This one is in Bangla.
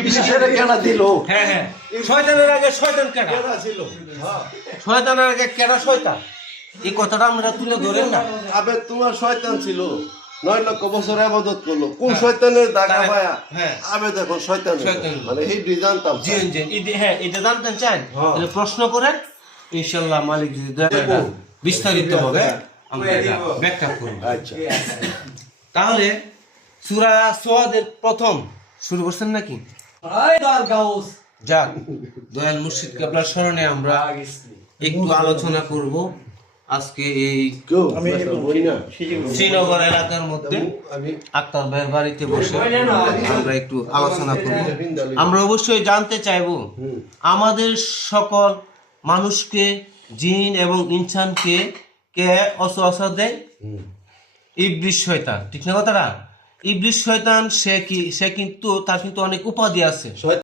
ইবলিসের কেডা দিল? হ্যাঁ হ্যাঁ, শয়তানের আগে শয়তান কেডা, কেডা ছিল? শয়তানের আগে কেডা শয়তান, এই কথাটা আমরা তুলে ধরেন না। আবে তোমার শয়তান ছিল, 9 লক্ষ বছর ইবাদত করলো, কোন শয়তানের দাগা পায়া? হ্যাঁ। আবে দেখো শয়তান, শয়তান। মানে এই দুই জানতাম। জি জি, হ্যাঁ এটা জানতে চান, তাহলে প্রশ্ন করেন, ইনশাল্লাহ মালিক যদি দেয় বিস্তারিত হবে আমরা এটা ব্যাখ্যা করব। আচ্ছা, তাহলে সূরা সোয়াদের প্রথম শুরু করছেন নাকি? যাক, দয়াল মুর্শিদ কেবলার স্মরণে আমরা একটু আলোচনা করব আজকে এই বই না শ্রীনগর এলাকার মধ্যে আক্তার ভাইয়ের বাড়িতে বসে আমরা একটু আলোচনা করব। আমরা অবশ্যই জানতে চাইব আমাদের সকল মানুষকে, জিন এবং ইনসানকে কে ওয়াসওয়াসা দেয়? ইবলিস শয়তান, ঠিক না কথাটা? ইবলিস শয়তান সে কিন্তু তার কিন্তু অনেক উপাধি আছে।